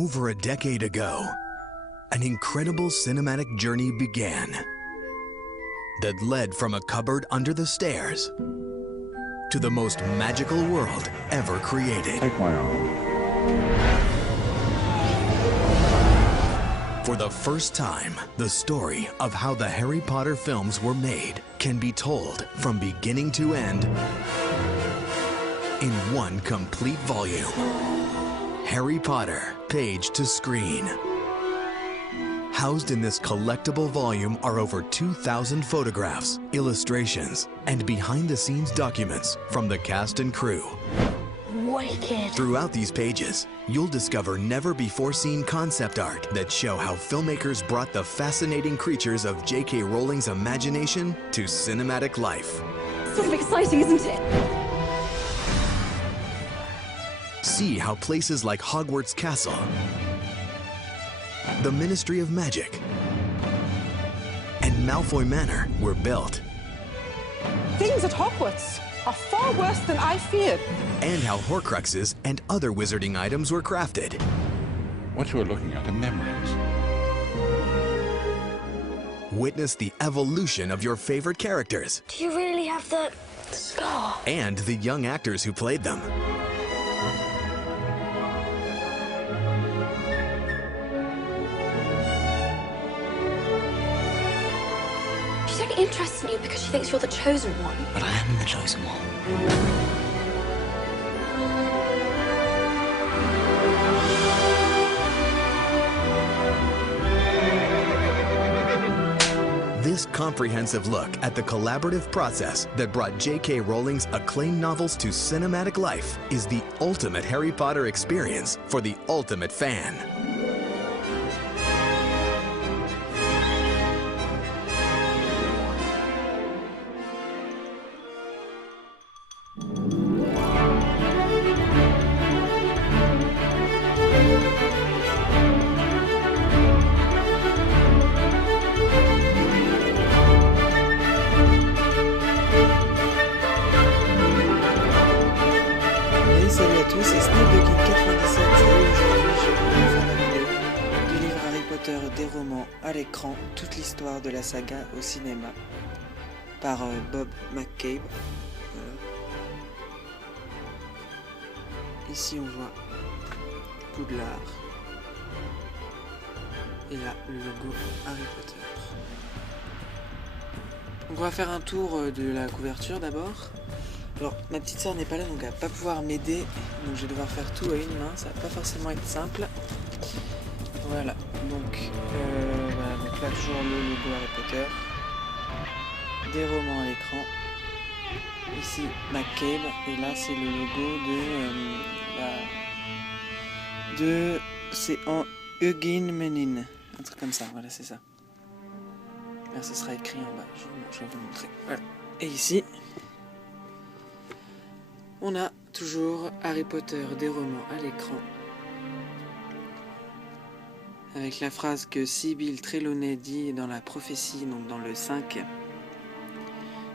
Over a decade ago, an incredible cinematic journey began that led from a cupboard under the stairs to the most magical world ever created. Take my arm. For the first time, the story of how the Harry Potter films were made can be told from beginning to end in one complete volume. Harry Potter, Page to Screen. Housed in this collectible volume are over 2,000 photographs, illustrations, and behind-the-scenes documents from the cast and crew. Wicked. Throughout these pages, you'll discover never-before-seen concept art that show how filmmakers brought the fascinating creatures of J.K. Rowling's imagination to cinematic life. Sort of exciting, isn't it? See how places like Hogwarts Castle, the Ministry of Magic, and Malfoy Manor were built. Things at Hogwarts are far worse than I feared. And how Horcruxes and other wizarding items were crafted. What you are looking at are memories. Witness the evolution of your favorite characters. Do you really have the scar? And the young actors who played them. She took interest in you because she thinks you're the chosen one. But I am the chosen one. This comprehensive look at the collaborative process that brought J.K. Rowling's acclaimed novels to cinematic life is the ultimate Harry Potter experience for the ultimate fan. Salut à tous, c'est SnapDoggy97 et aujourd'hui je vais vous faire la vidéo du livre Harry Potter des romans à l'écran, toute l'histoire de la saga au cinéma par Bob McCabe. Voilà. Ici on voit Poudlard et là le logo Harry Potter. Donc on va faire un tour de la couverture d'abord. Alors, ma petite sœur n'est pas là, donc elle va pas pouvoir m'aider. Donc je vais devoir faire tout à une main, ça va pas forcément être simple. Voilà, donc là toujours le logo Harry Potter. Des romans à l'écran. Ici McCabe, et là c'est le logo c'est en Eugene Menin. Un truc comme ça, voilà c'est ça. Là ce sera écrit en bas, je vais vous montrer. Voilà. Et ici... on a toujours Harry Potter des romans à l'écran avec la phrase que Sybil Trelawney dit dans la prophétie, donc dans le 5.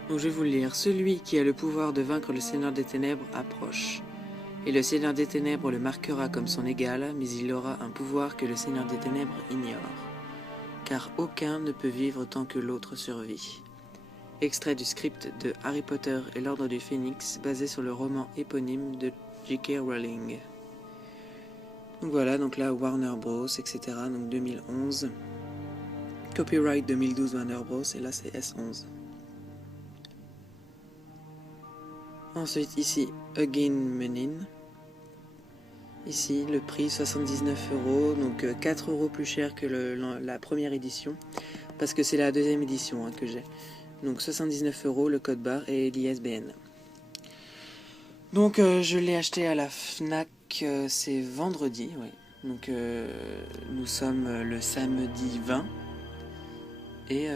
Donc je vais vous le lire. Celui qui a le pouvoir de vaincre le Seigneur des Ténèbres approche. Et le Seigneur des Ténèbres le marquera comme son égal, mais il aura un pouvoir que le Seigneur des Ténèbres ignore. Car aucun ne peut vivre tant que l'autre survit. Extrait du script de Harry Potter et l'Ordre du Phénix, basé sur le roman éponyme de J.K. Rowling. Donc voilà, donc là Warner Bros, etc. Donc 2011. Copyright 2012 Warner Bros, et là c'est S11. Ensuite ici Eugene Menin. Ici le prix 79 €, donc 4 € plus cher que la première édition, parce que c'est la deuxième édition que j'ai. Donc 79 €, le code barre et l'ISBN. Donc je l'ai acheté à la Fnac, c'est vendredi, oui. Donc nous sommes le samedi 20. Et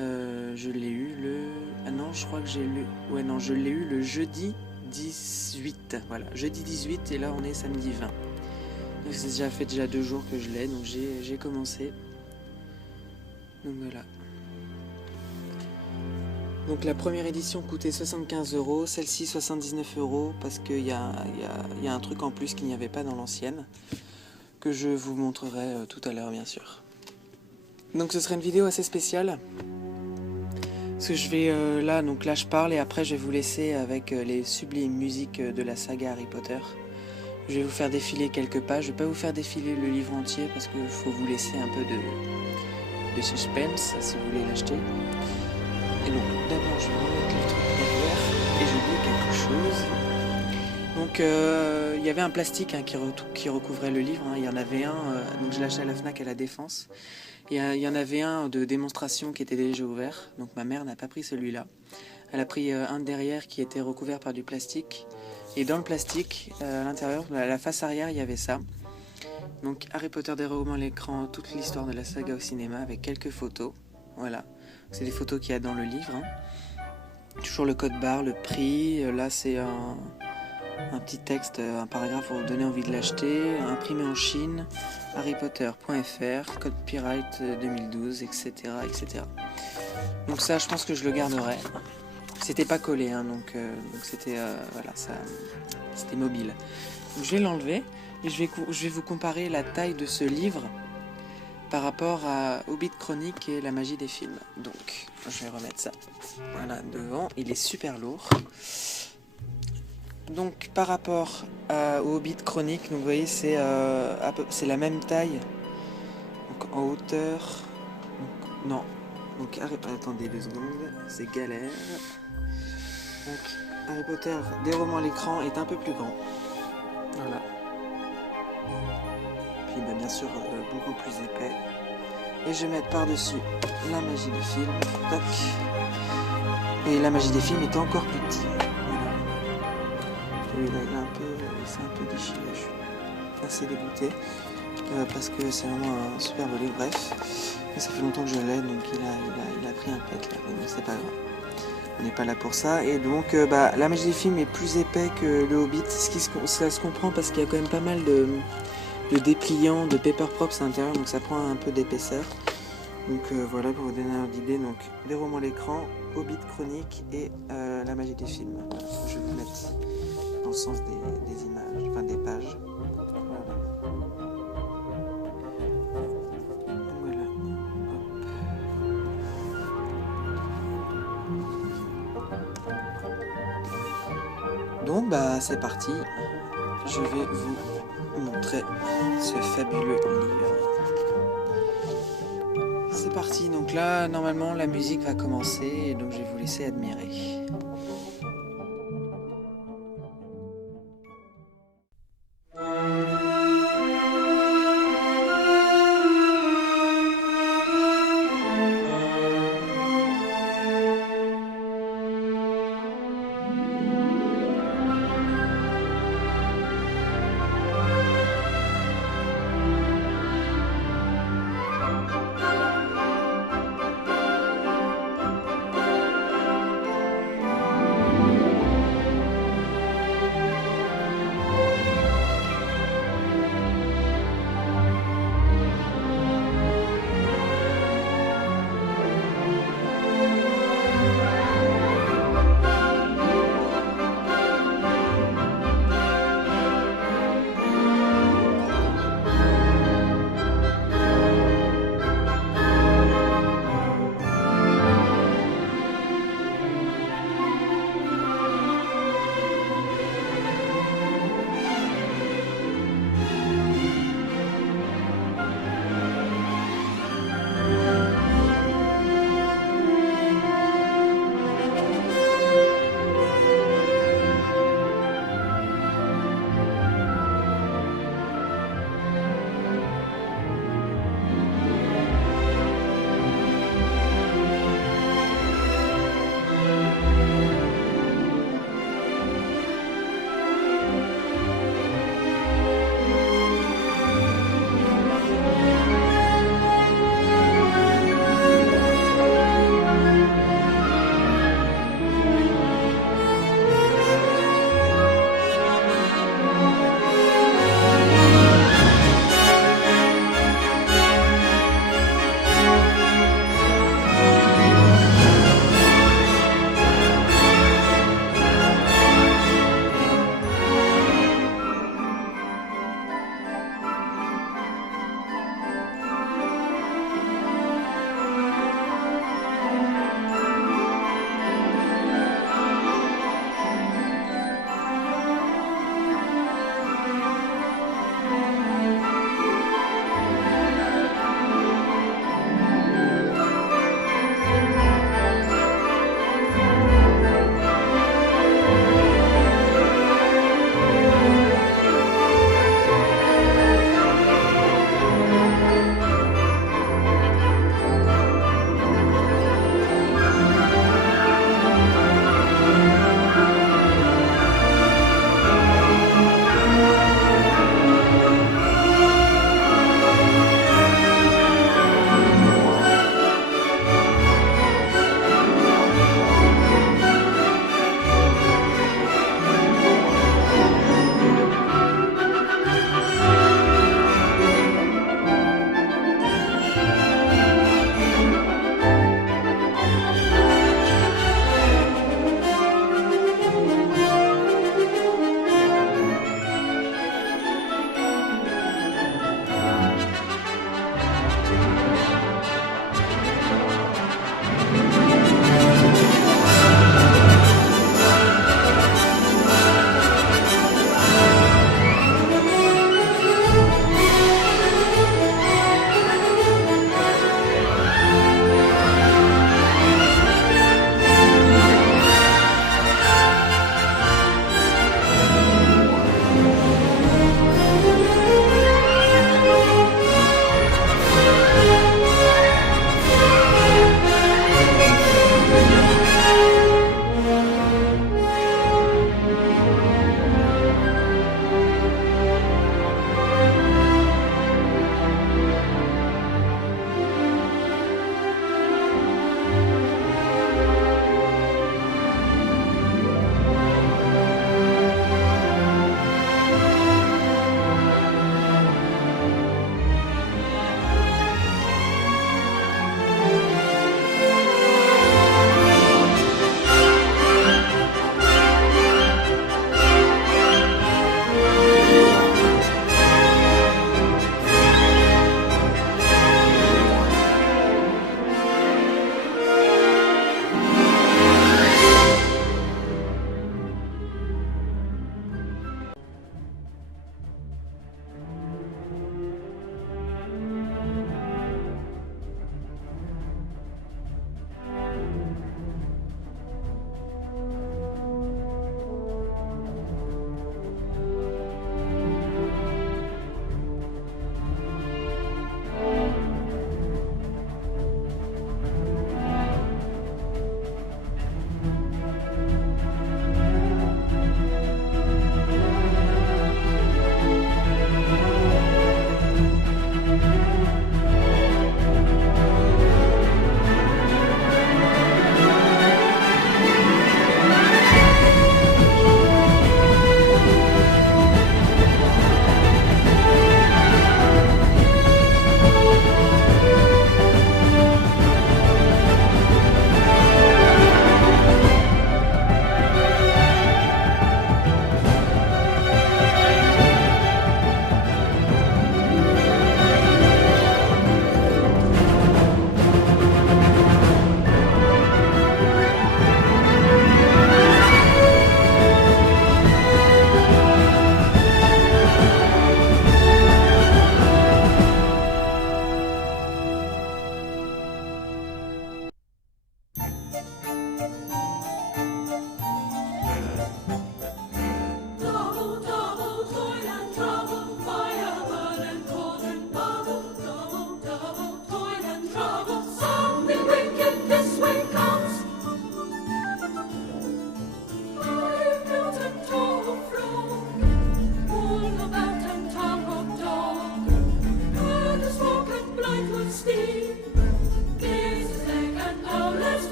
je l'ai eu le... ah non, je crois que j'ai lu... ouais non, je l'ai eu le jeudi 18. Voilà, jeudi 18 et là on est samedi 20. Donc ça fait déjà 2 jours que je l'ai, donc j'ai commencé. Donc voilà. Donc la première édition coûtait 75 €, celle-ci 79 € parce qu'il y a un truc en plus qu'il n'y avait pas dans l'ancienne. que je vous montrerai tout à l'heure, bien sûr. Donc ce serait une vidéo assez spéciale. Parce que je vais là je parle et après je vais vous laisser avec les sublimes musiques de la saga Harry Potter. Je vais vous faire défiler quelques pages. Je vais pas vous faire défiler le livre entier parce qu'il faut vous laisser un peu de suspense si vous voulez l'acheter. Et donc d'abord je vais remettre le truc derrière et j'ai oublié quelque chose. Donc il y avait un plastique qui recouvrait le livre. Il y en avait un, donc je l'ai acheté à la Fnac à la Défense. Il y en avait un de démonstration qui était déjà ouvert, donc ma mère n'a pas pris celui-là. Elle a pris un derrière qui était recouvert par du plastique. Et dans le plastique, à l'intérieur, à la face arrière, il y avait ça. Donc Harry Potter des romans à l'écran, toute l'histoire de la saga au cinéma avec quelques photos. Voilà, c'est des photos qu'il y a dans le livre. Toujours le code barre, le prix. Là c'est un petit texte, un paragraphe pour vous donner envie de l'acheter. Imprimé en Chine, harrypotter.fr, copyright 2012, etc., etc. Donc ça, je pense que je le garderai. C'était pas collé, donc c'était voilà, ça, c'était mobile. Donc je vais l'enlever et je vais vous comparer la taille de ce livre par rapport à Hobbit Chronique et La magie des films. Donc je vais remettre ça, voilà, devant. Il est super lourd. Donc par rapport au Hobbit Chronique, donc vous voyez c'est la même taille. Donc en hauteur, donc attendez 2 secondes, c'est galère. Donc Harry Potter des romans à l'écran est un peu plus grand. Voilà. Puis bien sûr beaucoup plus épais. Et je vais mettre par-dessus La magie des films. Tac. Et La magie des films est encore plus petit. Voilà. Celui-là c'est un peu déchiré. Je suis assez dégoûté. Parce que c'est vraiment un super beau livre. Bref. Mais ça fait longtemps que je l'ai, donc il a pris un pet là. Mais c'est pas grave. On n'est pas là pour ça. Et donc La magie des films est plus épais que le Hobbit. Ça se comprend parce qu'il y a quand même pas mal de dépliants, de paper props à l'intérieur, donc ça prend un peu d'épaisseur. Donc voilà, pour vous donner un ordre d'idée, donc des romans à l'écran, Hobbit Chronique et La magie des films. Voilà. Je vais vous mettre dans le sens des images, enfin des pages. Voilà. Donc c'est parti, je vais vous montrer ce fabuleux livre. C'est parti, donc là normalement la musique va commencer et donc je vais vous laisser admirer.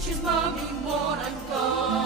She's mommy, morn and gone.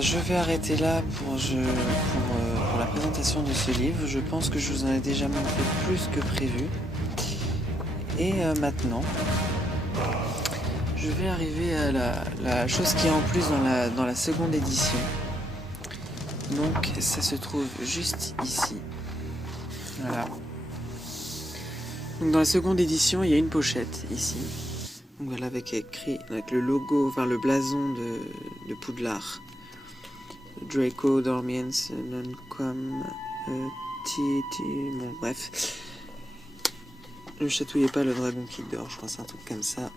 Je vais arrêter là pour la présentation de ce livre. Je pense que je vous en ai déjà montré plus que prévu. Et maintenant, je vais arriver à la chose qui est en plus dans la seconde édition. Donc ça se trouve juste ici. Voilà. Donc dans la seconde édition, il y a une pochette ici. Donc voilà, avec le logo, enfin le blason de Poudlard. Draco, Dormiens, Noncom, bon bref. Ne chatouillez pas le dragon qui dort, je crois que c'est un truc comme ça.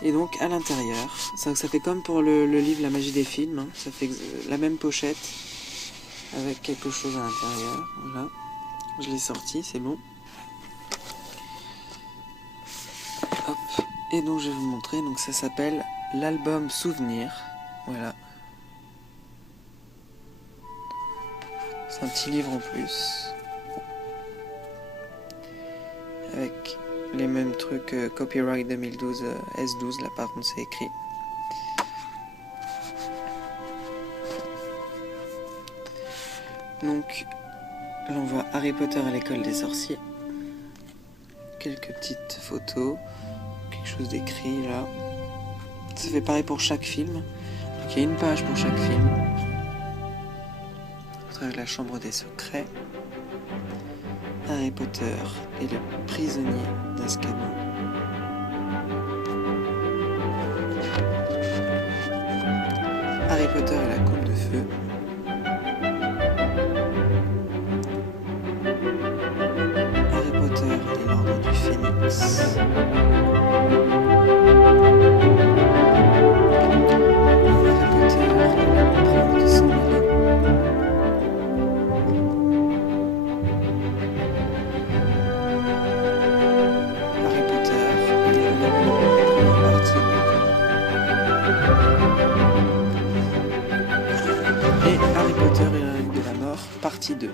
Et donc à l'intérieur, ça fait comme pour le livre La magie des films, hein, ça fait la même pochette avec quelque chose à l'intérieur. Voilà, je l'ai sorti, c'est bon. Hop. Et donc je vais vous montrer, donc ça s'appelle l'album Souvenir. Voilà. C'est un petit livre en plus. Avec les mêmes trucs, copyright 2012, S12, là par contre c'est écrit. Donc là on voit Harry Potter à l'école des sorciers. Quelques petites photos, quelque chose d'écrit là. Ça fait pareil pour chaque film. Donc il y a une page pour chaque film. À travers la chambre des secrets. Harry Potter et le prisonnier d'Azkaban. Harry Potter et la coupe de feu. Harry Potter et l'ordre du Phénix. Harry Potter et la montre de son mêlée. Harry Potter et les Relèvements, première partie. Et Harry Potter et la Relique de la Mort, partie 2.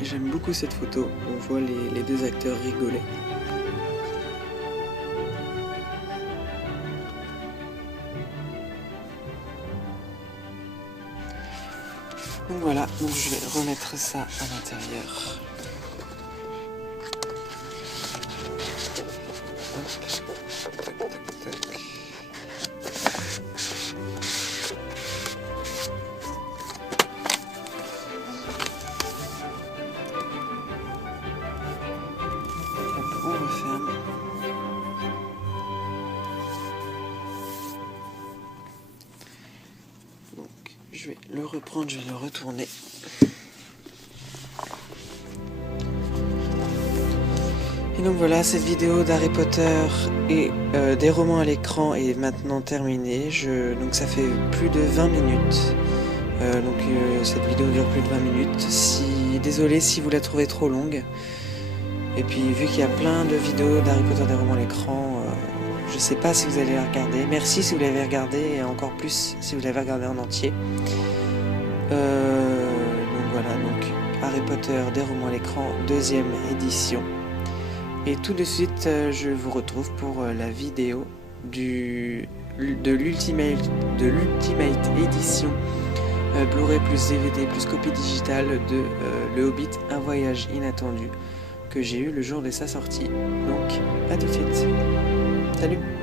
Et j'aime beaucoup cette photo, on voit les deux acteurs rigoler. Donc voilà, donc je vais remettre ça à l'intérieur. Hop. Tac, tac, tac. Hop, on referme. Donc je vais le reprendre, je vais le retourner. Et donc voilà, cette vidéo d'Harry Potter et des romans à l'écran est maintenant terminée. Donc ça fait plus de 20 minutes. Cette vidéo dure plus de 20 minutes. Désolé si vous la trouvez trop longue. Et puis vu qu'il y a plein de vidéos d'Harry Potter des romans à l'écran, je sais pas si vous allez la regarder. Merci si vous l'avez regardé et encore plus si vous l'avez regardé en entier. Donc voilà, donc Harry Potter des romans à l'écran, 2e édition. Et tout de suite, je vous retrouve pour la vidéo de l'Ultimate Edition Blu-ray plus DVD plus copie digitale de Le Hobbit, un voyage inattendu que j'ai eu le jour de sa sortie. Donc, à tout de suite. Salut!